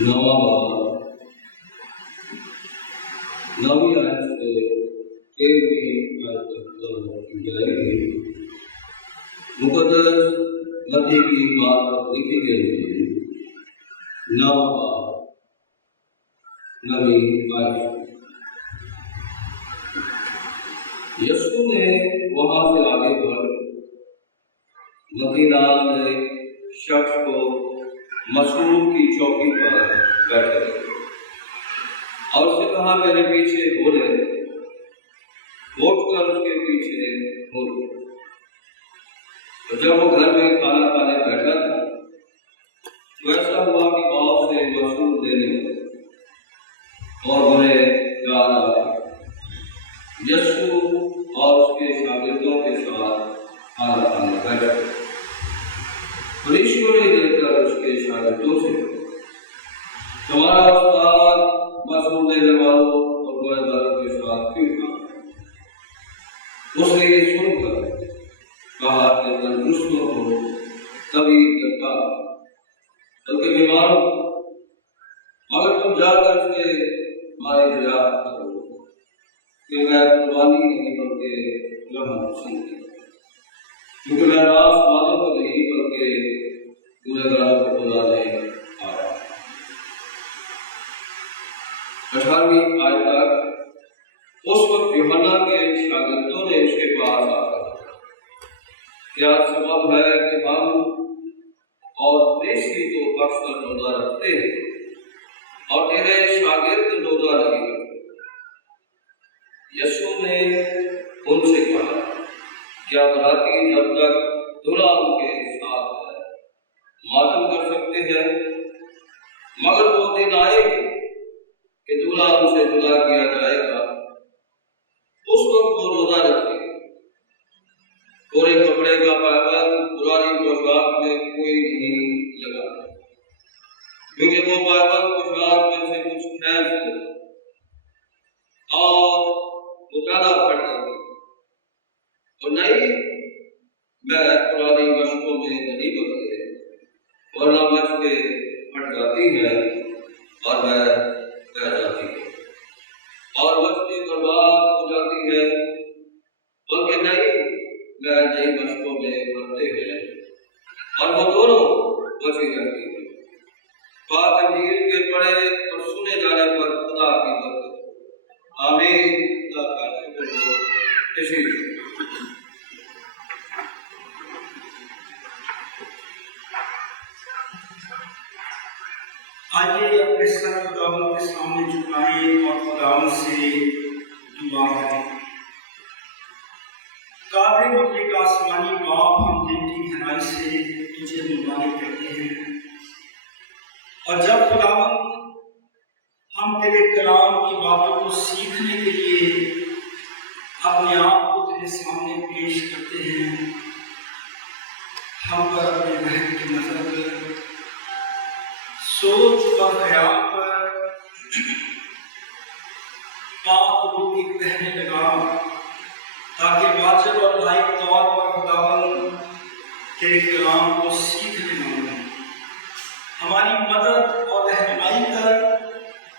نواں باب نویں آیت سے 13ویں آیت تک کی جائے گی۔ مقدس متی کی بات لکھی گئی ہے۔ نواں باب نویں آیت۔ یسوع نے وہاں سے آگے بڑھ مدینہ میں ایک شخص کو مسرور کی چوکی پر بیٹھے اور اس سے کہا میرے پیچھے ہو لے۔ اٹھ کر اس کے پیچھے ہو لے۔ تو جب وہ گھر میں کھانا کھانے بیٹھا تھا تو ایسا ہوا کہ بہت سے مسرور دینے لگے اور انہیں یاد آیا یسوع اور اس کے شاگردوں کے ساتھ کھانا کھانے بیٹھے۔ یسوع نے دیکھ کر اس کے شاگردوں سے تمہارا استاد مسرور دینے والوں اور گناہ گاروں کے ساتھ کیوں کھاتا؟ اس نے یہ سن کر کہا کہ تندرستوں کو کبھی لگتا بلکہ بیماروں، مگر تم جا کر اس کے بارے میں یاد کرو کہ میں قربانی نہیں بلکہ رحم پسند ہے، کیونکہ میں راست والوں کو نہیں بلکہ گناہ گاروں کو بلانے آیا۔ 18ویں آیت تک۔ اس وقت یوحنا کے شاگردوں نے اس کے پاس آ کر کیا سبب ہے کہ ہم اور فریسی تو اکثر روزہ رکھتے ہیں اور تیرے شاگرد روزہ نہیں رکھتے؟ یسوع نے ان سے کہا کیا براتی جب تک دلہا ان کے ساتھ ہے ماتم کر سکتے ہیں؟ مگر وہ دن آئے گی کہ دلہا ان سے جدا کیا جائے گا، اس وقت وہ روزہ رکھے گا۔ پورے کپڑے کا پائبند پرانی پوشاک میں کوئی نہیں لگا، کیونکہ وہ پائبند پوشاک میں سے کچھ پھیل دے اور وہ زیادہ پھٹ جائے گی۔ اور نہیں، میں پرانی مشقوں میں نہیں بدلے، ورنہ مشقیں پھٹ جاتی ہیں اور میں بہ جاتی ہے اور مچھلی برباد ہو جاتی ہے، بلکہ نہیں، میں نئی مشقوں میں بڑھتے ہیں اور وہ دونوں بچی رہتی ہیں۔ پاک انجیل کے پڑھے اور سنے جانے پر خدا کی برکت۔ آمین۔ خدا کا شکر ہو۔ اسی آئیے اپنے سر خداوند کے سامنے جھکائیں اور خداوند سے دعا کریں۔ قادر مطلق آسمانی باپ، ہم دل کی گہرائی سے تجھے مبارک کرتے ہیں، اور جب خداوند ہم تیرے کلام کی باتوں کو سیکھنے کے لیے اپنے آپ کو تیرے سامنے پیش کرتے ہیں، ہم پر اپنے رحم کی نظر کر، سوچ اور خیال پر پاک روح کی بہنے لگا، تاکہ واجب اور لائق طور پر خداوند تیرے کلام کو سیکھنے میں ہماری مدد اور رہنمائی کر،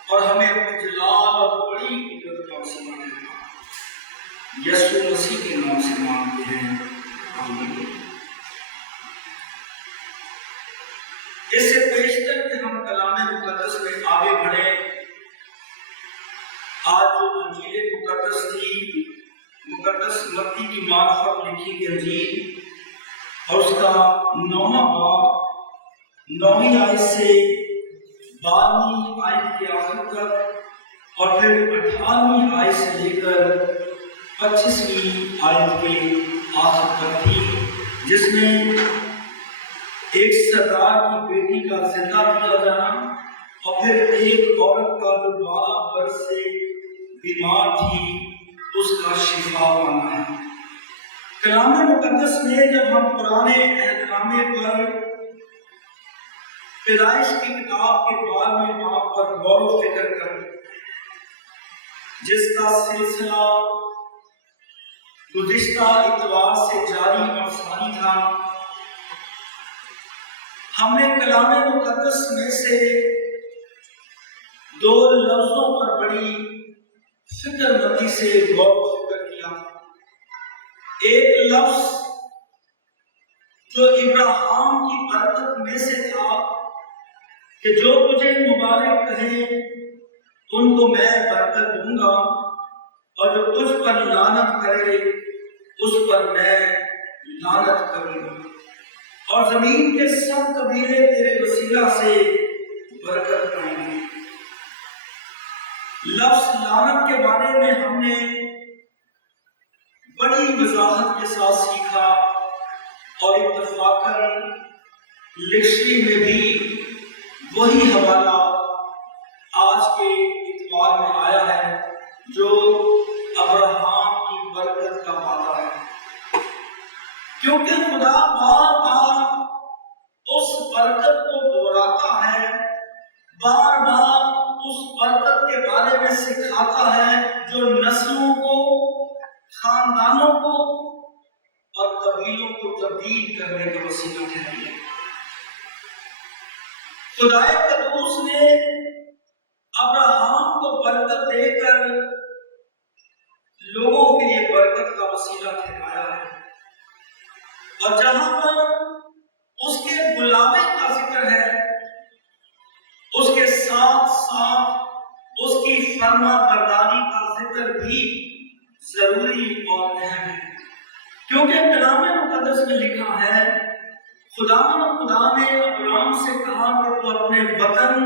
اور ہمیں اپنے جلال اور بڑی قدرت کا وسیلہ بنا۔ یسوع مسیح کے نام سے مانگتے ہیں، آمین۔ اس سے پیشتر کہ ہم کلام مقدس میں آگے بڑھیں، آج جو انجیل مقدس تھی، مقدس متی کی معرفت لکھی گئی انجیل، اور اس کا 9واں باب 9ویں آیت سے 12ویں آیت کے آخر تک، اور پھر 18ویں آیت سے لے کر 25ویں آیت کے آخر تک تھی، جس میں ایک سردار کی بیٹی کا زندہ کیا جانا، اور پھر ایک عورت کا جو 12 برس سے بیمار تھی اس کا شفا پانا ہے۔ کلام مقدس میں جب ہم پرانے عہد نامے پر پیدائش کی کتاب کے 12ویں باب پر غور و فکر کریں، جس کا سلسلہ گزشتہ اتوار سے جاری اور ساری تھا، ہم نے کلام مقدس میں سے دو لفظوں پر بڑی فکر مندی سے غور و فکر کیا۔ ایک لفظ جو ابراہیم کی برکت میں سے تھا کہ جو تجھے مبارک کہیں ان کو میں برکت دوں گا، اور جو تجھ پر لعنت کرے اس پر میں لعنت کروں گا، اور زمین کے سب قبیلے تیرے وسیلہ سے برکت پائیں گے۔ لفظ لعنت کے بارے میں ہم نے بڑی وضاحت کے ساتھ سیکھا، اور اتفاقاً لکشمی میں بھی وہی حوالہ آج کے اتوار میں آیا ہے جو ابراہیم کی برکت کا وعدہ ہے، کیونکہ خدا بار بار اس برکت کو دہراتا ہے، بار بار اس برکت کے بارے میں سکھاتا ہے جو نسلوں کو، خاندانوں کو اور قبیلوں کو تبدیل کرنے کا وسیلہ ٹھہری ہے۔ خدائے قدوس نے ابراہیم کو برکت دے کر لوگوں کے لیے برکت کا وسیلہ ٹھہرایا ہے، اور جہاں پر اس کے بلاوے کا ذکر ہے اس کے ساتھ ساتھ اس کی فرما برداری کا ذکر بھی ضروری اور اہم ہے، کیونکہ کلام مقدس میں لکھا ہے خدا نے ابراہیم سے کہا کہ تو اپنے وطن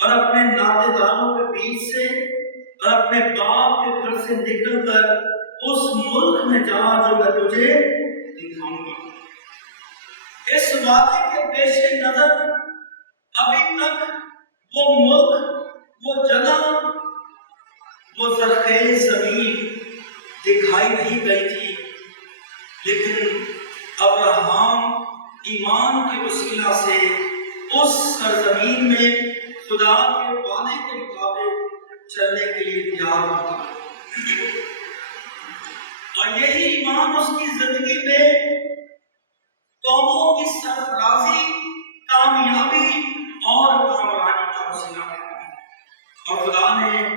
اور اپنے ناطے داروں کے بیچ سے اور اپنے باپ کے گھر سے نکل کر اس ملک میں جا جو میں تجھے دکھاؤں گا۔ اس وعدے کے پیش نظر ابھی تک وہ ملک، وہ جگہ، وہ زرخیز زمین دکھائی نہیں گئی تھی، لیکن ابراہیم ایمان کے وسیلہ سے اس سرزمین میں خدا کے وعدے کے مطابق چلنے کے لیے تیار ہوا، اور یہی ایمان اس کی زندگی میں قوموں کی سرفرازی، کامیابی اور کامرانی کا وسیلہ ہے، اور خدا نے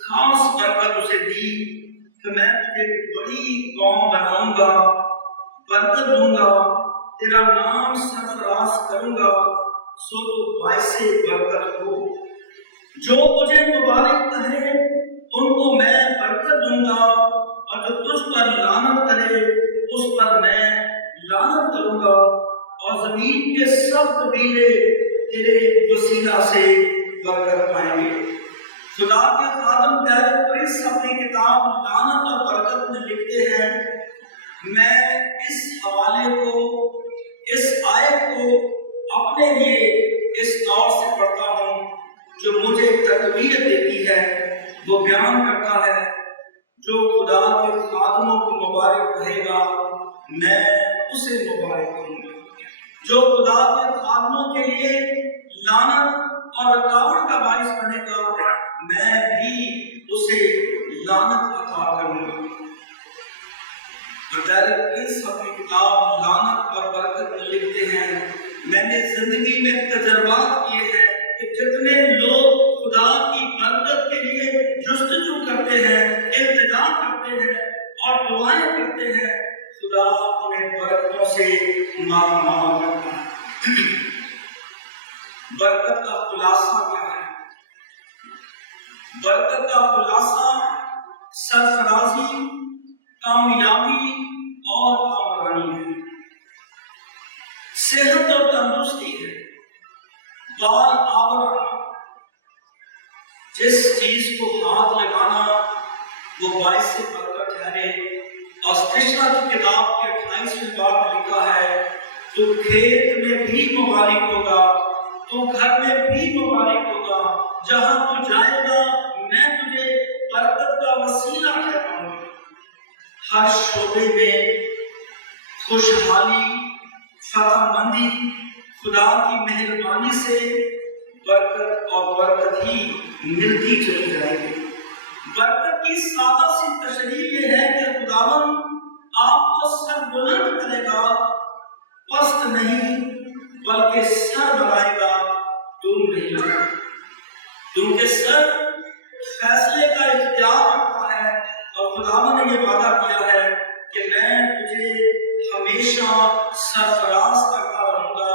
خاص برکت اسے دی کہ میں تجھے بڑی قوم بناؤں گا، برکت دوں گا، تیرا نام سرفراز کروں گا، سو تو باعث برکت ہو۔ جو تجھے مبارک کہے ان کو میں برکت دوں گا، اور جو تجھ پر لعنت کرے اس پر میں لعنت کروں گا، اور زمین کے سب قبیلے تیرے وسیلہ سے برکت پائیں گے۔ خدا کے خادم ڈیرک پرنس اپنی کتاب لعنت اور برکت میں لکھتے ہیں، میں اس حوالے کو، اس آیت کو اپنے لیے اس طور سے پڑھتا ہوں جو مجھے تقویت دیتی ہے۔ وہ بیان کرتا ہے جو خدا کے خادموں کو مبارک کہے گا میں اسے مبارک کروں گا، جو خدا کے خادموں کے لیے لعنت اور رکاوٹ کا باعث بنے گا میں بھی اسے لعنت عطا کروں گا۔ اس اپنی کتاب لعنت اور برکت میں لکھتے ہیں، میں نے زندگی میں تجربات کیے ہیں کہ جتنے لوگ خدا کی برکت کے لیے جستجو کرتے ہیں، التجا کرتے ہیں اور دعائیں کرتے ہیں، خدا انہیں برکتوں سے مالا کرتا ہے۔ برکت کا خلاصہ کیا ہے؟ برکت کا خلاصہ سرفرازی، کامیابی اور کامرانی ہے، صحت اور تندرستی ہے، بال آور آنا، جس چیز کو ہاتھ لگانا وہ باعث برکت ٹھہرے۔ اور استشفاء کی کتاب کے 28ویں باب میں لکھا ہے تو کھیت میں بھی مبارک ہوگا، تو گھر میں بھی مبارک ہوگا، جہاں تو جائے گا میں تجھے برکت کا وسیلہ ٹھہراؤں گا۔ ہر شعبے میں خوشحالی، فتح مندی خدا کی مہربانی سے برکت اور برکت ہی ملتی چلی جائے گی۔ برکت کی سادہ سی تشریح یہ ہے کہ خداوند آپ کو سر بلند کرے گا، پست نہیں، بلکہ سر بنائے گا، دور نہیں۔ کیونکہ سر فیصلے کا اختیار رکھتا ہے اور خداوند نے یہ وعدہ کیا ہے کہ میں تجھے ہمیشہ سرفراز کرتا رہوں گا،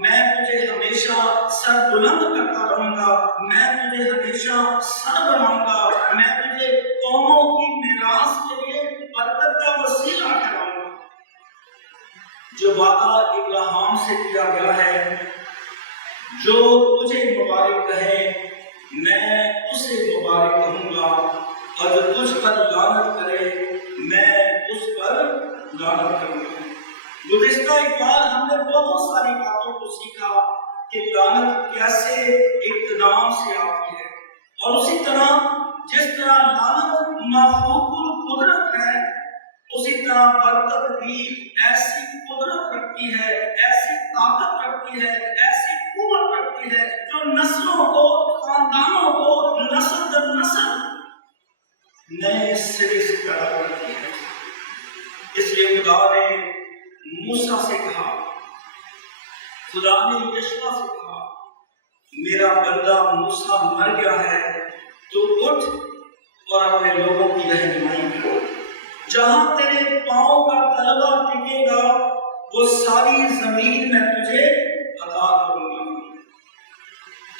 میں تجھے ہمیشہ سر بلند کرتا رہوں گا، میں تجھے ہمیشہ سر بناؤں گا، میں تجھے قوموں کی میراث کے لیے برکت کا وسیلہ ٹھہراؤں گا۔ جو وعدہ ابراہیم سے کیا گیا ہے، جو تجھے مبارک کہے میں اسے مبارک کہوں گا، اور جو تجھ پر لعنت کرے میں اس پر لعنت کروں گا۔ گزشتہ ایک بار ہم نے بہت ساری باتوں کو سیکھا کہ لعنت کیسے اقتدام سے آتی ہے، اور اسی طرح جس طرح لعنت مافوق القدرت ہے، اسی طرح برکت بھی ایسی قدرت رکھتی ہے، ایسی طاقت رکھتی ہے، ایسی قوت رکھتی ہے جو نسلوں کو، خاندانوں کو نسل در نسل نئے سرے سے پیدا کرتی ہے۔ اس لیے خدا نے موسیٰ سے کہا، خدا نے یشوع سے کہا، میرا بندہ موسیٰ مر گیا ہے، تو اٹھ اور اپنے لوگوں کی رہنمائی کر، جہاں تیرے پاؤں کا تلوا ٹکے گا وہ ساری زمین میں تجھے عطا کروں گا،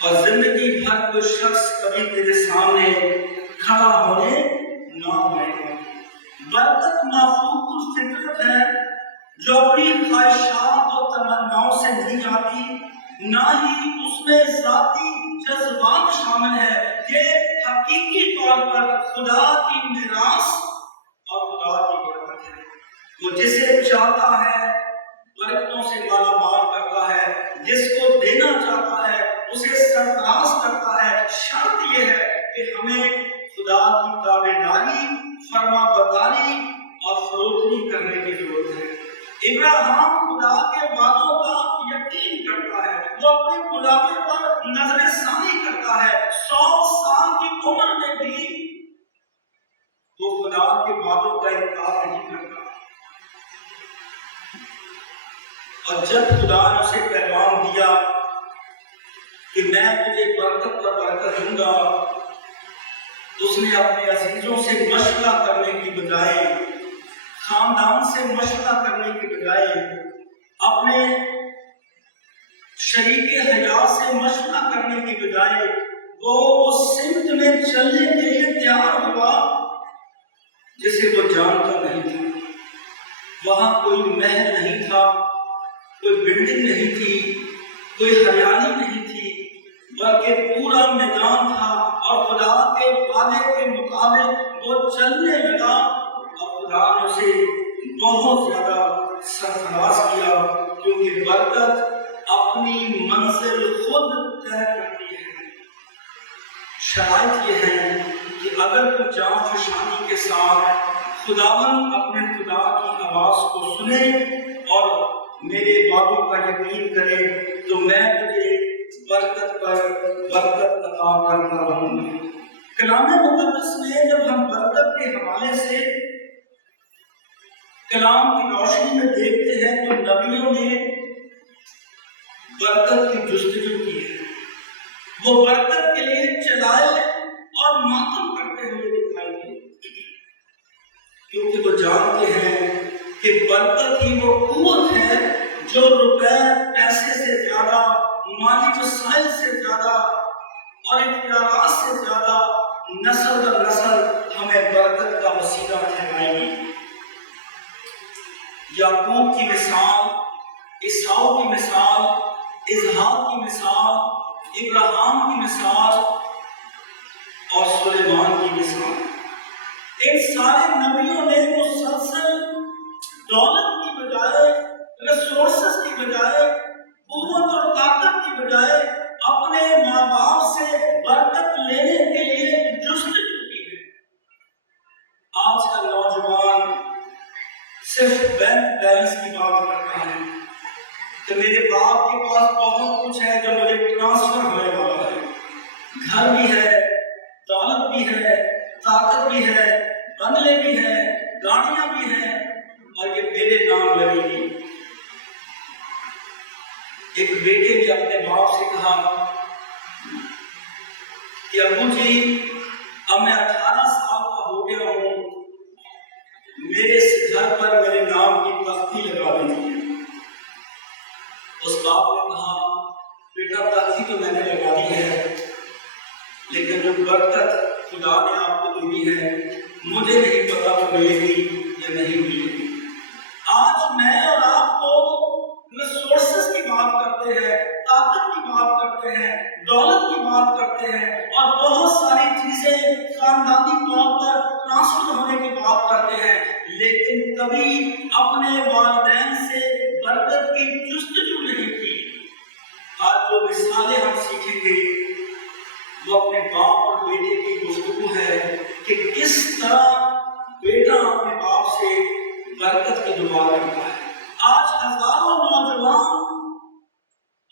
اور زندگی بھر کوئی شخص کبھی تیرے سامنے کھڑا ہونے نہ آئے گا۔ برکت مافوق الفطرت ہے جو اپنی خواہشات اور تمناؤں سے نہیں آتی، نہ ہی اس میں ذاتی جذبات شامل ہے۔ یہ حقیقی طور پر خدا کی میراث اور خدا کی برکت ہے۔ وہ جسے چاہتا ہے برکتوں سے مالا مال کرتا ہے، جس کو دینا چاہتا ہے اسے سرفراز کرتا ہے۔ شرط یہ ہے کہ ہمیں خدا کی تابعداری، فرما برداری اور فروتنی کرنے کی ضرورت ہے۔ ابراہیم خدا کے وعدوں کا یقین کرتا ہے، وہ اپنے بلاوے پر نظر ثانی کرتا ہے۔ 100 سال کی عمر میں بھی وہ خدا کے وعدوں کا انکار نہیں کرتا، اور جب خدا نے اسے پیغام دیا کہ میں تجھے برکت پر برکت دوں گا، اس نے اپنے عزیزوں سے مشورہ کرنے کی بجائے، خاندان سے مشورہ کرنے کی بجائے، اپنے شریک حیات سے مشورہ کرنے کی بجائے وہ اس سمت میں چلنے کے لیے تیار ہوا جسے وہ جانتا نہیں تھا۔ وہاں کوئی محل نہیں تھا، کوئی بلڈنگ نہیں تھی، کوئی ہریالی نہیں تھی، بلکہ پورا میدان تھا، اور خدا کے وعدے کے مطابق وہ چلنے لگا، اور خدا نے اسے بہت زیادہ سرفراز کیا، کیونکہ برکت اپنی منزل خود طے کرتی ہے۔ شرائط یہ ہے کہ اگر تو جان فشانی کے ساتھ خداوند اپنے خدا کی آواز کو سنے اور میرے وعدوں کا یقین کرے تو میں تجھے برکت پر برکت عطا کرتا رہوں گا۔ کلام مقدس میں جب ہم برکت کے حوالے سے کلام کی روشنی میں دیکھتے ہیں تو نبیوں نے برکت کی جستجو کی ہے، وہ برکت کے لیے چلائے اور ماتم کرتے ہوئے دکھائی دیے، کیونکہ وہ جانتے ہیں کہ برکت ہی وہ قوت ہے جو روپے پیسے سے زیادہ، مالی وسائل سے زیادہ اور اختیارات سے زیادہ نسل در نسل ہمیں برکت کا وسیلہ ٹھہرائے گی۔ یعقوب کی مثال، عیسیٰ کی مثال، اسحاق کی مثال، ابراہیم کی مثال اور سلیمان کی مثال، ان سارے نبیوں نے مسلسل دولت کی بجائے، ریسورسز کی بجائے، قوت اور طاقت کی بجائے اپنے ماں باپ سے برکت لینے کے لیے جستجو کی ہے۔ آج کا نوجوان صرف بینک بیلنس کی بات کرتا ہے کہ میرے باپ کے پاس بہت کچھ ہے جو مجھے ٹرانسفر ہونے والا ہے، گھر بھی ہے، دولت بھی ہے، طاقت بھی ہے، بنگلے بھی ہیں، گاڑیاں بھی ہیں، اور یہ میرے نام لگے گی۔ ایک بیٹے نے اپنے باپ سے کہا کہ ابو جی اب میں 18 سال کا ہو گیا ہوں، میرے اس گھر پر میرے نام کی تختی لگا دیجیے۔ اس باپ نے کہا بیٹا تختی تو میں نے لگا دی ہے، لیکن جو برکت خدا نے آپ کو دی ہے مجھے نہیں پتا وہ ملے گی یا نہیں ملے گی۔ آج میں اور آپ کو ریسورسز کی بات کرتے ہیں، طاقت کی بات کرتے ہیں، دولت کی بات کرتے ہیں اور بہت ساری چیزیں خاندانی طور پر ٹرانسفر ہونے کی بات کرتے ہیں، لیکن کبھی اپنے والدین سے برکت کی جستجو نہیں کی۔ آج جو مثالیں ہم سیکھیں گے وہ اپنے باپ اور بیٹے کی گفتگو ہے کہ کس طرح بیٹا اپنے باپ سے برکت کی دعا کرتا ہے۔ آج ہزاروں نوجوان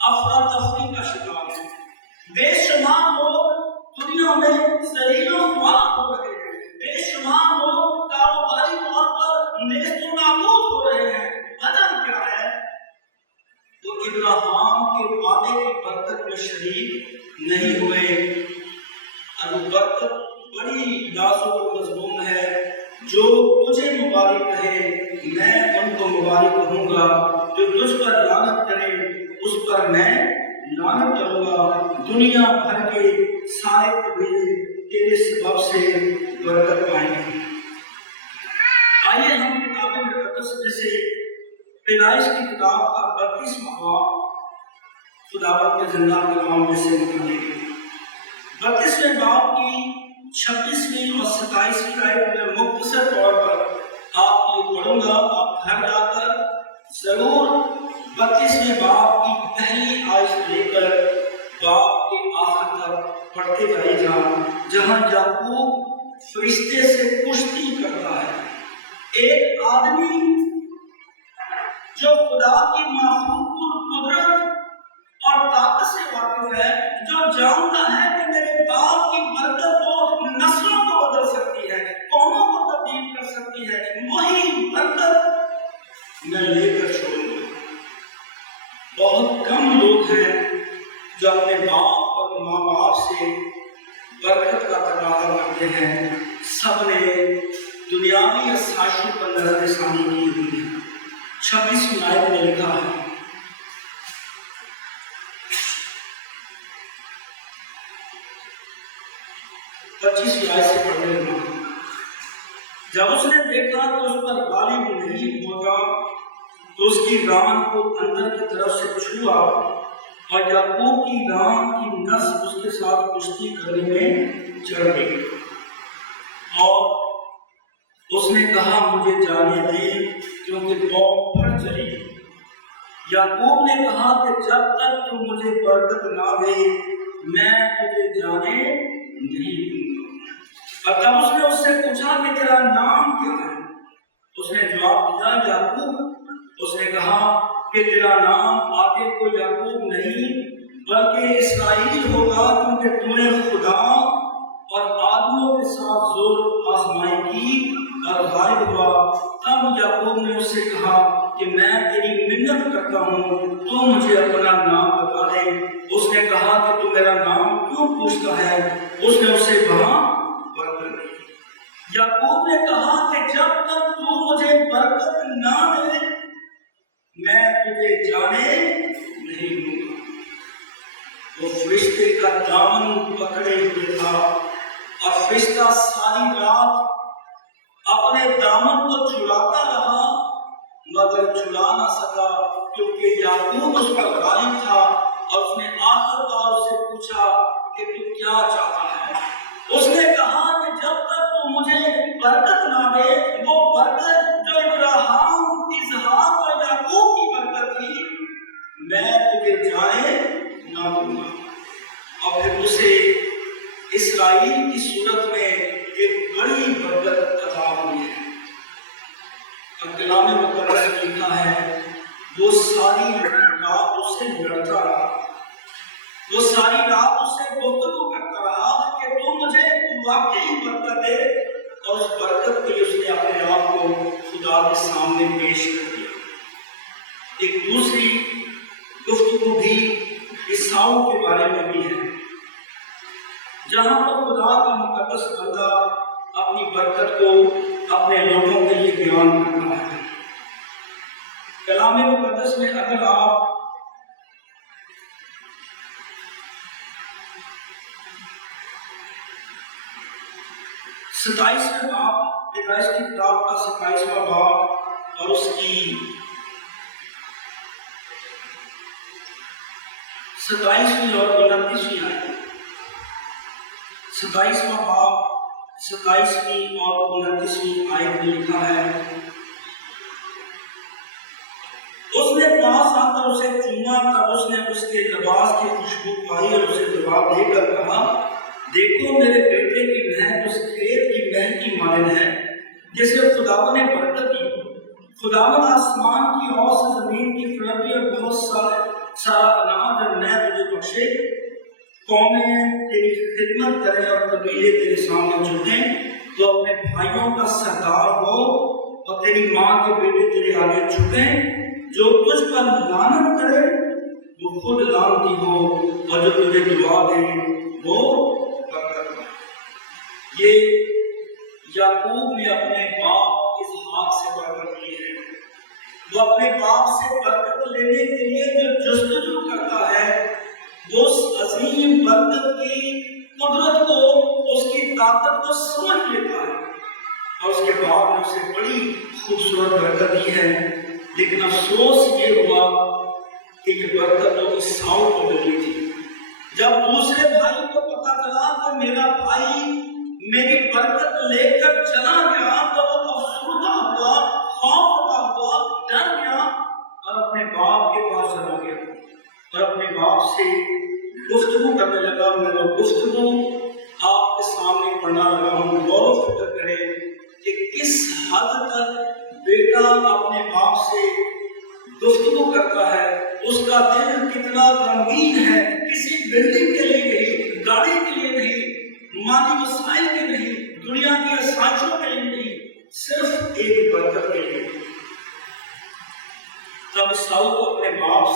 افراتفری کا شکار ہیں، بے شمار لوگ دنیا میں ذلیل و خوار ہو رہے ہیں، بے شمار لوگ کاروباری طور پر نیست و نابود ہو رہے ہیں۔ وجہ کیا ہے؟ وہ ابراہیم کے وعدے کی برکت میں شریک نہیں ہوئے۔ اب برکت بڑی نازک و مضمون ہے۔ جو تجھے مبارک کہے میں ان کو مبارک کہوں گا، جو تجھ پر لعنت کرے اس پر میں لعنت کروں گا۔ دنیا بھر کے سارے قبیلے تیرے سبب سے برکت پائیں گے۔ آئیے ہم کتاب مقدس میں سے پیدائش کی کتاب کا 32واں باب خداوند کے زندہ کلام میں سے نکالیں گے۔ 32ویں باب کی 26ویں اور 27ویں آیت میں مختصر طور پر آپ کو پڑھوں گا۔ آپ گھر جا کر ضرور 32ویں باب کی پہلی آیت سے لے کر باب کے آخر تک پڑھتے جائیے گا، جہاں یعقوب فرشتے سے کشتی کرتا ہے۔ ایک آدمی جو خدا کی مخلوق قدرت اور طاقت سے واقف ہے، جو جانتا ہے کہ میرے باپ کی برکت تو نسلوں کو بدل سکتی ہے، قوموں کو تبدیل کر سکتی ہے، وہی برکت میں لے کر چھوڑوں گا۔ بہت کم لوگ ہیں جو اپنے باپ اور ماں باپ سے برکت کا تقاضا کرتے ہیں۔ سب نے دنیاوی آسائشوں پر نظر ثانی کی ہوئی ہے۔ 26ویں آیت میں لکھا ہے، 25ویں آیت سے پڑھنے لگا۔ جب اس نے دیکھا کہ اس پر غالب نہیں ہوتا تو اس کی ران کو اندر کی طرف سے چھوا اور یعقوب کی ران کی نس اس کے ساتھ کشتی کرنے میں چڑھ گئی، اور اس نے کہا مجھے جانے دے کیونکہ قوم بڑھ چلی۔ یعقوب نے کہا کہ جب تک تو مجھے برکت نہ دے میں تجھے جانے نہیں دوں گا۔ اور تب اس نے اس سے پوچھا کہ تیرا نام کیا ہے؟ اس نے جواب دیا یعقوب۔ اس نے کہا کہ تیرا نام آگے کوئی یعقوب نہیں بلکہ اسرائیل ہوگا، کیونکہ تو نے خدا اور آدمیوں کے ساتھ زور آزمائی کی اور غالب ہوا۔ تب یعقوب نے اس سے کہا کہ میں تیری منت کرتا ہوں تو مجھے اپنا نام بتا دے۔ اس نے کہا کہ تو میرا نام کیوں پوچھتا ہے؟ اس نے اسے وہاں برکت دی۔ یعقوب نے کہا کہ جب تک تو مجھے برکت نہ دے میں تجھے جانے نہیں دوں گا۔ وہ فرشتے کا دامن پکڑے ہوئے تھا اور فرشتہ ساری رات اپنے دامن کو چھڑاتا رہا مگر چھڑا نہ سکا، کیونکہ یعقوب اس پر غالب تھا۔ اور اس نے آخر کار اس سے پوچھا کہ تو کیا چاہتا ہے؟ اس نے کہا کہ جب تک تو مجھے برکت نہ دے، وہ برکت جو ابراہیم، اسحاق اور یعقوب کی برکت تھی، میں تجھے جانے نہ دوں گا۔ اور پھر اسے اسرائیل کی صورت میں ایک بڑی برکت عطا ہوئی ہے۔ کلام مقدس میں لکھا ہے وہ ساری رات اس سے لڑتا رہا، وہ ساری رات اس سے گفتگو کرتا رہا کہ تو مجھے واقعی برکت دے، اور اس برکت کے لیے اس نے اپنے آپ کو خدا کے سامنے پیش کر دیا۔ ایک دوسری گفتگو بھی عیساؤ کے بارے میں بھی ہے۔ جہاں پر خدا کا مقدس بندہ اپنی برکت کو اپنے لوگوں کے لیے بیان کرتا ہے۔ کلام مقدس میں اگر آپ ستائیسویں باب، پیدائش کی کتاب کا 27واں باب اور اس کی 27ویں اور 29ویں آیت، 27واں باب 27ویں اور 29ویں آیت میں لکھا ہے، اس نے پاس آ کر اسے چوما، تب اس نے اس کے لباس کی خوشبو پائی اور اسے جواب دے کر کہا، دیکھو میرے بیٹے کی مہک اس کھیت کی مہک کی مانند ہے جسے خداوند نے برکت دی۔ خداوند آسمان کی اور سے زمین کی پھلتی اور بہت سارا اناج اور میں تجھے بخشے، قومیں تیری خدمت کریں اور قبیلے تیرے سامنے جھکیں، تو اپنے بھائیوں کا سردار ہو اور تیری ماں کے بیٹے تیرے آگے جھکیں۔ جو تجھ پر لعنت کرے وہ خود لعنتی ہو اور جو تجھے دعا دے وہ برکت پائے۔ یہ یعقوب نے اپنے باپ اسحاق سے برکت لی ہے۔ وہ اپنے باپ سے برکت لینے کے لیے جو جستجو کرتا ہے وہ اس عظیم برکت کی قدرت کو، اس کی طاقت کو سمجھ لیتا ہے، اور اس کے باپ نے اسے بڑی خوبصورت برکت دی ہے۔ لیکن افسوس یہ ہوا کہ یہ برکت تو عیساؤ کو ملی تھی۔ جب دوسرے بھائی کو پتا چلا کہ میرا بھائی میری برکت لے کر چلا گیا تو وہ افسردہ ہوا، خوفزدہ ہوا، ڈر گیا اور اپنے باپ کے پاس چلا گیا اور اپنے باپ سے گفتگو کرنے لگا۔ میں وہ گفتگو آپ کے سامنے پڑھنا لگا ہوں، غور و فکر کریں کہ کس حد تک بیٹا اپنے باپ سے گفتگو کرتا ہے، اس کا دل کتنا غمگین ہے، کسی بلڈنگ کے لیے نہیں، گاڑی کے لیے نہیں، مالی وسائل کے نہیں، دنیا کی آسائشوں کے لیے نہیں، صرف ایک برکت کے لیے۔ تب عیساؤ کو اپنے باپ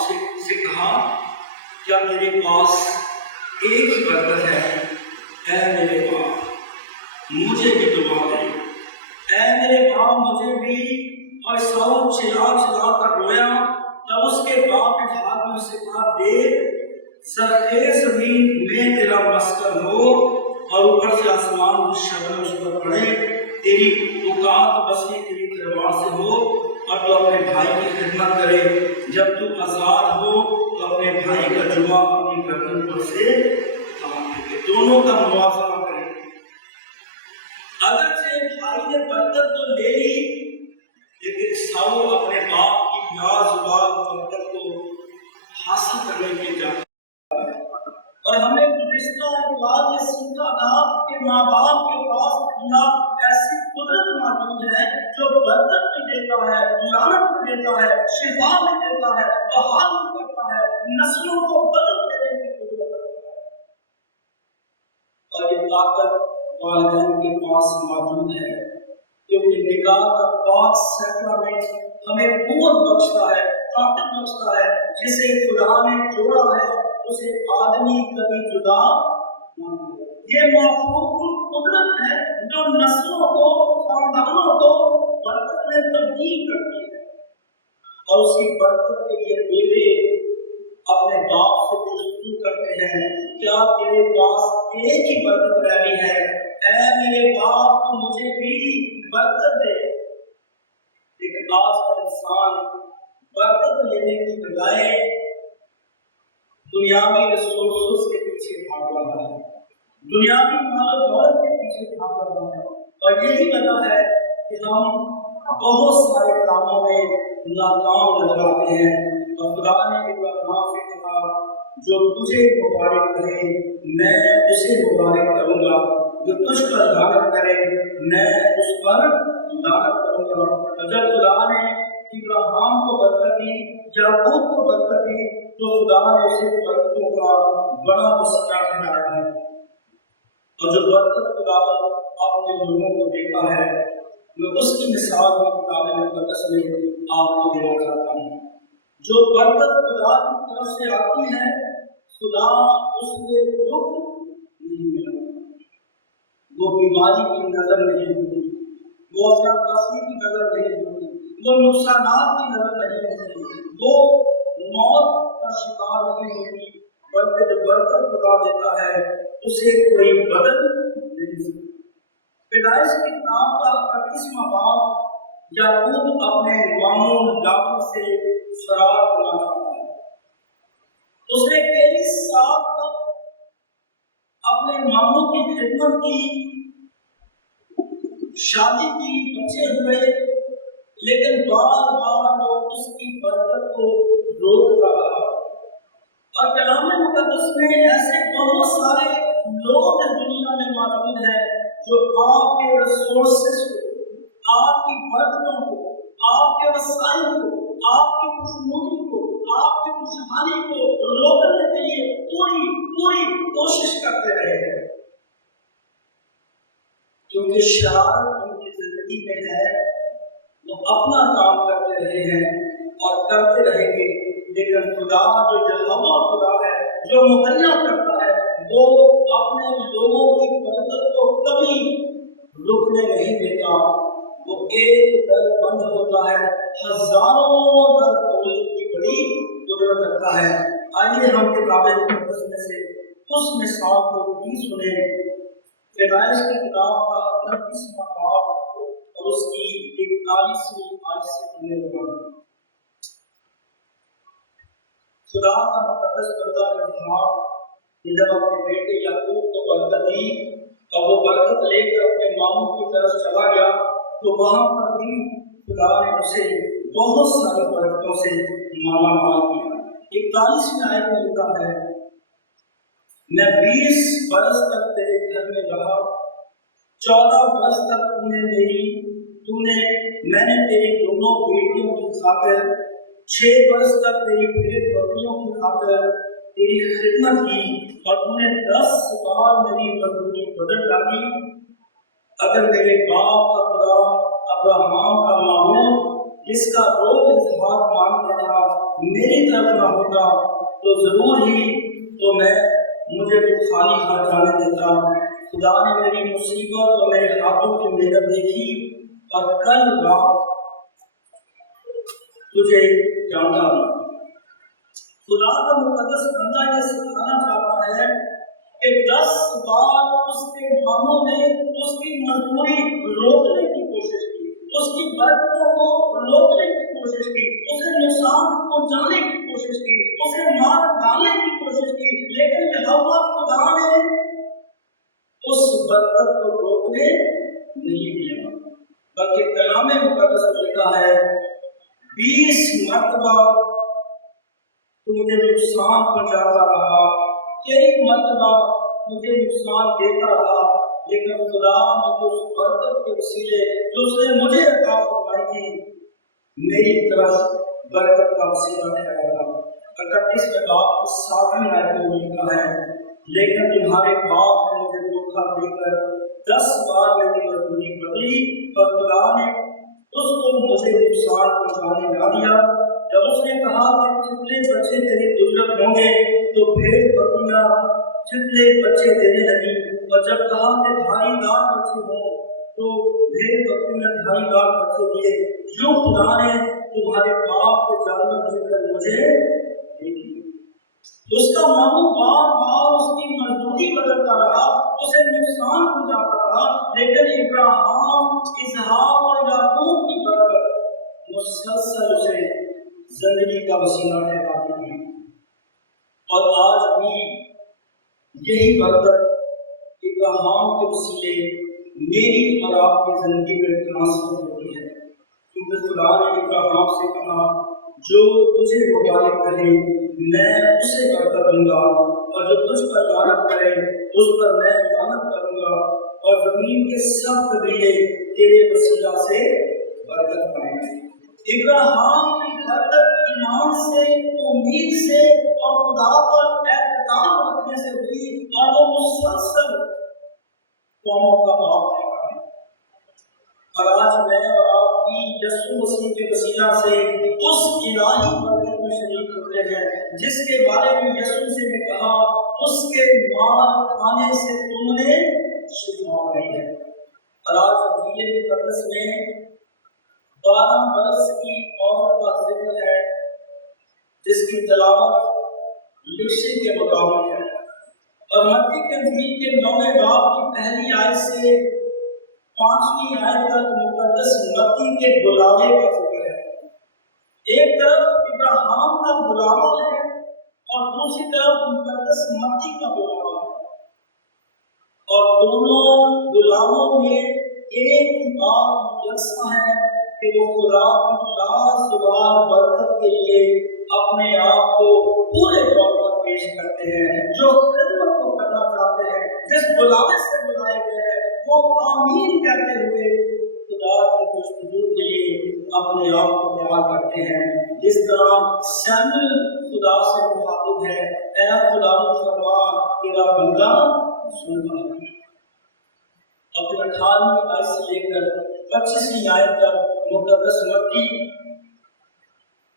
سے کہا، کیا میرے پاس ایک ہی برکت ہے؟ اے میرے باپ مجھے بھی دعا دے، اے میرے باپ مجھے بھی۔ اور عیساؤ چلا چلا کر رویا۔ تب اس کے باپ نے ہاتھ میں سے کہا، دیکھ زرخیز زمین میں تیرا مسکن ہو اور اوپر سے آسمان کی شبنم اس پر پڑے، تیری اوقات بستی تیری تلوار سے ہو اور تو اپنے بھائی کی خدمت کرے، جب تو آزاد ہو تو اپنے بھائی کا جوا اپنی گردن پر سے تھام لے، دونوں کا موافقہ کرے۔ اگرچہ بھائی نے برکت تو لے لی، لیکن عیساؤ اپنے باپ کی لازوال برکت کو حاصل کرنے کے لیے جاتا ہے۔ اور ہمیں گزشتہ اتوار میں سیکھا تھا کہ ماں باپ کے پاس اللہ ایسی قدرت موجود ہے جو برکت بھی دیتا ہے، لعنت بھی دیتا ہے، شفا بھی دیتا ہے، بحال بھی کرتا ہے، نسلوں کو بدل دینے کی قدرت رکھتا ہے۔ اور یہ طاقت والدین کے پاس موجود ہے، کیونکہ نکاح کا پاک سیکرامنٹ ہمیں قوت بخشتا ہے، طاقت بخشتا ہے۔ جسے خدا نے جوڑا ہے اسے آدمی کبھی جدا نہ کرے۔ یہ مفہوم قدرت ہے جو نسلوں کو، خاندانوں کو برکت میں تبدیل کرتی ہے، اور اسی برکت کے لیے بیٹے اپنے باپ سے جستجو کرتے ہیں، کیا تیرے پاس ایک ہی برکت رہی ہے؟ اے میرے باپ تو مجھے بھی برکت دے۔ لیکن آج کا انسان برکت لینے کی بجائے دنیاوی ریسورسز کے پیچھے بھاگ رہا ہے، دنیاوی مال و دولت کے پیچھے بھاگ رہا ہے، اور یہی وجہ ہے کہ ہم بہت سارے کاموں میں ناکام نظر آتے ہیں۔ اور خدا نے ابراہیم سے کہا، جو تجھے مبارک کرے میں اسے مبارک کروں گا، جو تجھ پر لعنت کرے میں اس پر لعنت کروں گا۔ اور جب خدا نے ابراہیم کو برکت دی، یعقوب کو برکت دی، تو خدا نے اسے برکتوں کا بڑا وسیلہ ٹھہرایا ہے۔ اور جو برکت خدا اپنے لوگوں کو دیتا ہے، میں اس کی مثال بھی کتاب مقدس میں آپ کو دینا چاہتا ہوں۔ جو برکت خدا کی طرف سے آتی ہے، خدا اس میں دکھ نہیں ملا۔ وہ بیماری کی نظر نہیں ہوتی، وہ افراتفری کی نظر نہیں ہوتی، وہ نقصانات کی نظر نہیں ہوتی، وہ موت کا شکار نہیں ہوتی، بلکہ جو برکت خدا دیتا ہے اسے کوئی بدل نہیں سکتا۔ پیدائش کی کتاب کا 31واں باب یعقوب اپنے ماموں لاban سے فرار ہونا چاہتا ہے۔ اس نے 23 سال تک اپنے ماموں کی خدمت کی، شادی کی، بچے ہوئے، لیکن بار بار وہ اس کی برکت کو روکتا رہا۔ اور کلام مقدس میں ایسے بہت سارے لوگ دنیا میں موجود ہیں جو آپ کے ریسورسز کو، آپ کی برکتوں کو، آپ کے وسائل کو، آپ کی خوشنودی کو، آپ کی خوشحالی کو روکنے کے لیے پوری کوشش کرتے رہے ہیں، کیونکہ شرارت ان کی زندگی میں ہے۔ وہ اپنا کام کرتے رہے ہیں اور کرتے رہیں گے، لیکن خدا جو یہوہ خدا ہے، جو مہیا کرتا ہے، وہ اپنے لوگوں کی برکت کو کبھی رکنے نہیں دیتا۔ وہ ایک در بند ہوتا ہے، ہزاروں در کھولنے کی بڑی قدرت رکھتا ہے۔ آئیے ہم کتاب مقدس میں سے اس مثال کو بھی سنیں۔ پیدائش کی کتاب کا 29واں باب اور اس کی 41ویں آیت سے پڑھنے لگا۔ خدا کا مقدس بندہ ابراہیم نے جب اپنے بیٹے یعقوب کو برکت دی اور وہ برکت لے کر اپنے ماموں کی طرف چلا گیا، تو وہاں پر بھی خدا نے اسے بہت ساری برکتوں سے مالا مال کیا۔ 41ویں آیت میں لکھا ہے، میں 20 برس تک تیرے گھر میں رہا، 14 برس تک میں نے تیری دونوں بیٹیوں کی خاطر، 6 برس تک تیری بھیڑ بکریوں کی خاطر تیری خدمت کی، اور تو نے 10 بار میری مزدوری بدل ڈالی۔ اگر میرے باپ کا خدا ابراہیم کا معبود، جس کا روز اسحاق مانتا تھا، میری طرف نہ ہوتا تو ضرور ہی تو میں مجھے تو خالی ہاتھ جانے دیتا۔ خدا نے میری مصیبت اور میرے ہاتھوں کی محنت دیکھی، اور کل رات تجھے جانتا ہوں۔ خدا کا مقدس بندہ یہ سکھانا چاہتا ہے کہ 10 بار اس کے ماموں نے اس کی مزدوری روکنے کی کوشش کی، اس کی برکتوں کو روکنے کی کوشش کی، اسے نقصان پہنچانے کی کوشش کی، اسے مار ڈالنے کی کوشش کی، لیکن یہوہ خدا نے اس برکت کو روکنے نہیں دیا، بلکہ کلام مقدس میں لکھا ہے 20 مرتبہ تو مجھے نقصان پہنچاتا رہا، کئی مرتبہ مجھے نقصان دیتا رہا، لیکن خدا مجھے اس برکت کے وسیلے جو اس نے مجھے عطا فرمائی تھی، میری طرف برکت کا وسیلہ ٹھہرا۔ 31ویں باب کی 7ویں آیت میں لکھا ہے، لیکن تمہارے باپ نے مجھے دھوکہ دے کر 10 بار میری مزدوری بدلی، اور خدا نے اس کو مجھے نقصان پہنچانے نہ دیا۔ جب اس نے کہا کہ جتنے بچے تیری اجرت ہوں گے، تو بھیڑ بکریاں جتنے بچے دینے لگی، اور جب کہا کہ دھاری دار بچے ہوں، تو بھیڑ بکریاں دھاری دار بچے دیے۔ جو خدا نے تمہارے باپ کے جانور دے کر مجھے دے دی۔ اس کا ماموں بار بار اس کی مزدوری بدلتا رہا، اسے نقصان پہنچاتا رہا، لیکن ابراہیم، اسحاق اور یعقوب کی برکت مسلسل اسے زندگی کا وسیلہ ٹھہراتی ہے۔ اور آج بھی یہی برکت ابراہیم کے وسیلے میری اور آپ کی زندگی میں ٹرانسفر ہوتی ہے، کیونکہ خدا نے ابراہیم سے کہا، جو تجھے مبارک کرے میں اسے برکت دوں گا، اور جو تجھ پر لعنت کرے اس پر میں لعنت کروں گا، اور زمین کے سب قبیلے تیرے وسیلہ سے برکت پائیں گے۔ ابراہیم کی برکت ایمان سے، امید سے اور خدا پر اعتماد رکھنے سے ہوئی، اور وہ مسلسل قوموں کا باپ ہے۔ اور آج میں اور آپ بھی یسوع مسیح کے وسیلہ سے اس الہی برکت میں شریک ہوتے ہیں جس کے بارے میں یسوع سے نے کہا، اس کے مال کھانے سے تم نے شفا پائی ہے۔ بائبل مقدس میں 12 برس کی عورت کا ذکر ہے جس کی تلاوت لکشے کے مطابق ہے، اور متی کی انجیل کے 9ویں باب کی پہلی آیت سے 5ویں آیت تک مقدس متی کے بلاوے کا ذکر ہے۔ ایک طرف ابراہیم کا بلاوا ہے اور دوسری طرف مقدس متی کا بلاوا ہے، اور دونوں بلاووں میں ایک ہی بات یکساں ہے کہ وہ خدا کی لازوال برکت کے لیے اپنے آپ کو پورے طور پر پیش کرتے ہیں۔ جو خدمت کو کرنا چاہتے ہیں، جس بلاوے سے بلائے گئے ہیں، وہ آمین کہتے ہوئے خدا کی جستجو کے لیے اپنے آپ کو تیار کرتے ہیں۔ جس طرح سیموئیل خدا سے مخاطب ہے، اے خدا فرما تیرا بندہ سنتا ہے۔ اپنے 18ویں آیت سے لے کر 25ویں آیت تک مقدس متی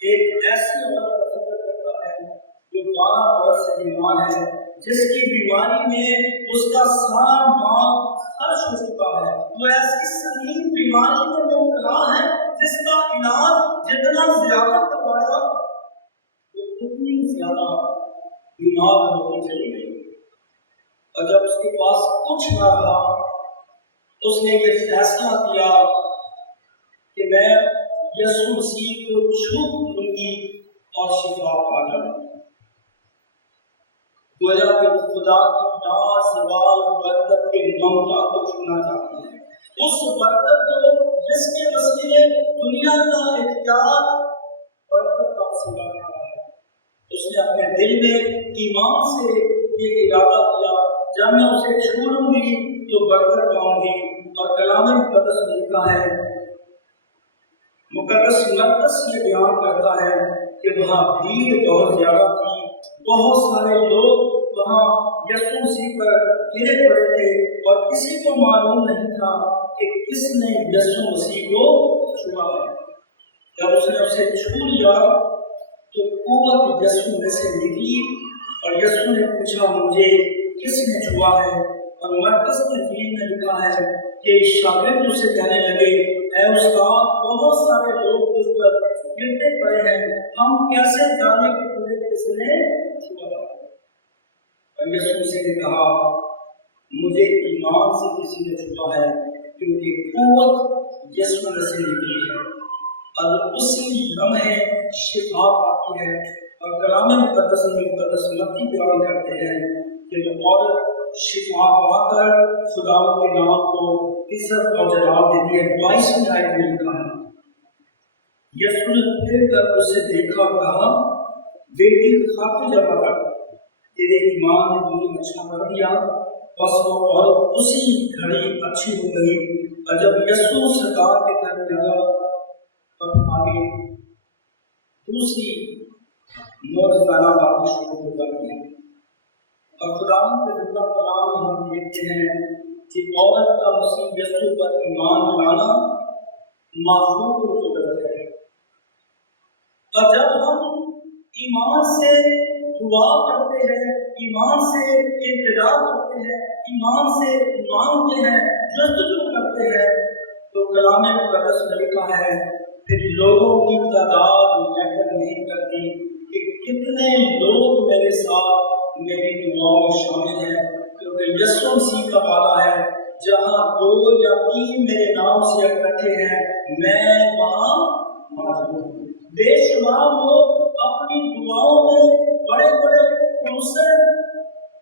ایک ایسی عورت کا ذکر کرتا ہے جو 12 برس سے بیمار ہے، جس کی بیماری میں اس کا سارا مال خرچ ہو چکا ہے۔ وہ ایسی سنگین بیماری میں مبتلا ہے جس کا علاج جتنا زیادہ کروایا وہ اتنی زیادہ بیمار ہوتی چلی گئی، اور جب اس کے پاس کچھ نہ رہا اس نے یہ فیصلہ کیا کہ میں یسوع مسیح کو چھو لوں گی اور شفا پا جاؤں گی۔ گویا کہ خدا کی لازوال برکت کے ممتا کو چھونا چاہتی ہے، اس برکت کو جس کے وسیلے دنیا کا اختیار برکت کا وسیلہ رہا ہے۔ اس نے اپنے دل میں ایمان سے یہ ارادہ کیا، جب میں اسے چھو لوں گی تو برکت پاؤں گی۔ اور کلام مقدس میں لکھا ہے، مقدس مرکز یہ بیان کرتا ہے کہ وہاں بھیڑ بہت زیادہ تھی، بہت سارے لوگ وہاں یسوع مسیح پر گرے پڑے تھے، اور کسی کو معلوم نہیں تھا کہ کس نے یسوع مسیح کو چھوا ہے۔ جب اس نے اسے چھو لیا تو قوت یسوع میں سے نکلی، اور یسوع نے پوچھا مجھے کس نے چھوا ہے؟ اور مرکز کی انجیل میں لکھا ہے کہ شاگرد اسے کہنے لگے، اے استاد بہت سارے لوگ اس پر گرتے پڑے ہیں، ہم کیسے جانے کہ تمہیں کس نے چھوا ہے؟ اور یسوع سے نے کہا مجھے ایمان سے کسی نے چھوا ہے، کیونکہ قوت یسوع میں سے نکلی ہے، اور اسی لمحے شفا پاتی ہے۔ اور کلام مقدس میں مقدس متی بیان کرتے ہیں کہ وہ عورت شفا پا کر خدا کے نام کو عزت اور جلال دیتی ہے۔ 22ویں آیت میں لکھا ہے، یسوع نے پھر کر اسے دیکھا اور کہا بیٹی خاطر جمع کر، تیرے ایمان نے تجھے اچھا کر دیا۔ بس وہ عورت اسی گھڑی اچھی ہو گئی، اور جب یسوع سرکار کے گھر میں آیا اور آگے دوسری معجزانہ باتیں شروع ہو جاتی ہیں۔ اور خداوند کے زندہ کلام میں ہم دیکھتے ہیں کہ عورت کا مسیح یسوع پر ایمان لانا معفوف القدرت ہے، اور جب ہم ایمان سے دعا کرتے ہیں، ایمان سے انتظار کرتے ہیں، ایمان سے مانگتے ہیں، جستجو کرتے ہیں، تو کلام مقدس میں لکھا ہے پھر لوگوں کی تعداد میٹر نہیں کرتی کہ کتنے لوگ میرے ساتھ میری دعاؤں میں شامل ہیں، کیونکہ یسوع مسیح کا وعدہ ہے جہاں 2 یا 3 میرے نام سے اکٹھے ہیں میں وہاں موجود ہوں۔ بے شمار لوگ اپنی دعاؤں میں بڑے بڑے پروسر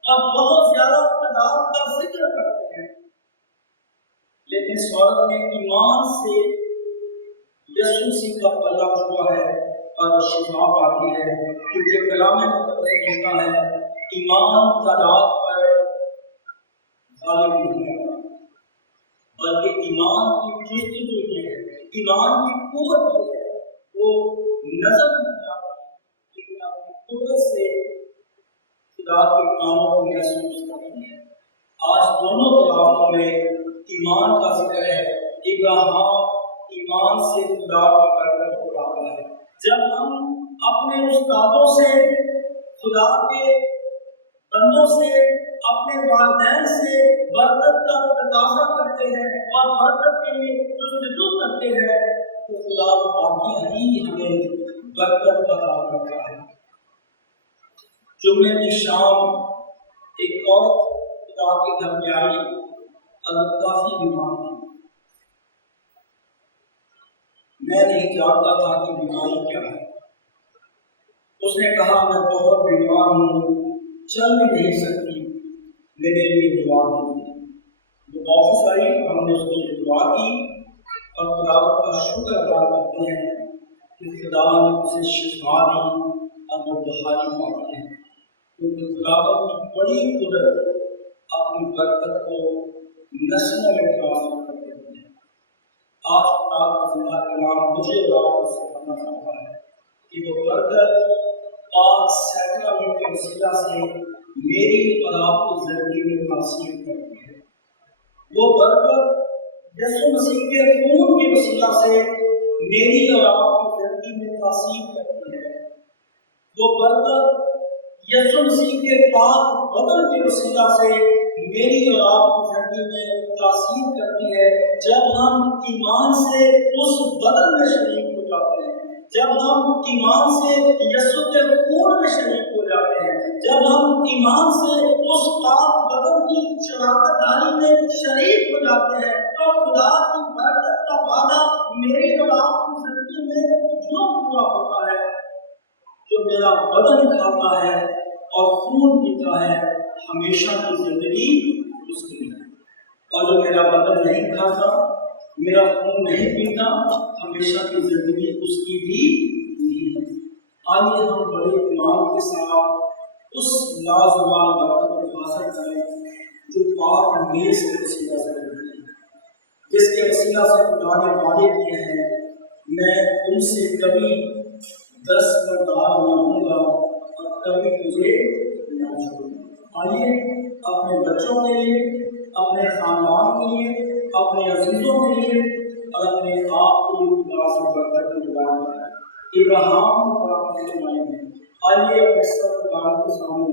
اور بہت زیادہ تعداد کا ذکر کرتے ہیں، لیکن اس عورت نے ایمان سے یسوع مسیح کا پلہ چھوا ہے اور شفا پاتی ہے، کیونکہ کلام مقدس میں لکھا ہے ایمان تعداد پر غالب نہیں ہے، بلکہ ایمان کی جستجو یہ ہے، ایمان کی قوت یہ ہے، وہ نظر نہیں آتی لیکن اپنی قدرت سے خدا کے کاموں کو محسوس کرتی ہے۔ آج دونوں کتابوں میں ایمان کا ذکر ہے۔ ابراہیم ایمان سے خدا کی برکت کو پاتا ہے۔ جب ہم اپنے استادوں سے خدا کے بندوں سے اپنے والدین سے برکت کا تقاضا کرتے ہیں اور برکت کے لیے جستجو کرتے ہیں تو خدا واقعی ہی ہمیں برکت عطا کرتا ہے۔ جمعے کی شام ایک عورت خدا کے گھر میں آئی اور کافی بیمار تھی۔ میں نہیں جانتا تھا کہ بیماری کیا ہے۔ اس نے کہا میں بہت بیمار ہوں، چل بھی نہیں سکتی، میرے لیے دعا کیجیے۔ وہ واپس آئی اور ہم نے اس کے لیے دعا کی اور خدا کا شکر ادا کرتے ہیں کہ خدا نے اسے شفا دی اور وہ بحالی پاتی ہے، کیونکہ خدا کی بڑی قدرت اپنی برکت کو نسلوں میں ٹرانسفر کر دیتی ہے۔ آج خدا کا زندہ کلام مجھے واپس کرنا چاہتا ہے کہ وہ برکت آج سیکرامنٹ کے وسیلہ سے میری اور آپ کی زندگی میں تاثیر کرتی ہے۔ وہ برکت یسوع مسیح کے خون کے وسیلہ سے میری اور آپ کی زندگی میں تاثیر کرتی ہے۔ وہ برکت یسوع مسیح کے پاک بدن کے وسیلہ سے میری اور آپ کی زندگی میں تاثیر کرتی ہے۔ جب ہم ایمان سے اس بدن میں شریک ہو جاتے ہیں، جب ہم ایمان سے یسوع کے خون میں شریک ہو جاتے ہیں، جب ہم ایمان سے اس پاک بدن کی شراکت داری میں شریک ہو جاتے ہیں، تو خدا کی برکت کا وعدہ میری اور آپ کی زندگی میں جو پورا ہوتا ہے۔ جو میرا بدن کھاتا ہے اور خون پیتا ہے، ہمیشہ کی زندگی اس کی ہے، اور جو میرا بدن نہیں کھاتا، میرا خون نہیں پیتا، ہمیشہ کی زندگی اس کی بھی نہیں ہے۔ آئیے ہم بڑے ایمان کے ساتھ اس لازوال برکت کو حاصل کریں جو پاک میز کے وسیلہ سے ملتی ہے، جس کے وسیلہ سے خدا نے وعدے کیے ہیں میں تم سے کبھی 10 بردار نہ ہوں گا اور کبھی تجھے نہ چھوڑوں گا۔ آئیے اپنے بچوں کے لیے، اپنے خاندان کے لیے، اپنے عزیزوں کے لیے اور اپنے آپ کے لیے خدا سے برکت کی دعا کریں۔ ابراہیم کو پراپت کرنے والے ہیں، آئیے اپنے سب خدا کے سامنے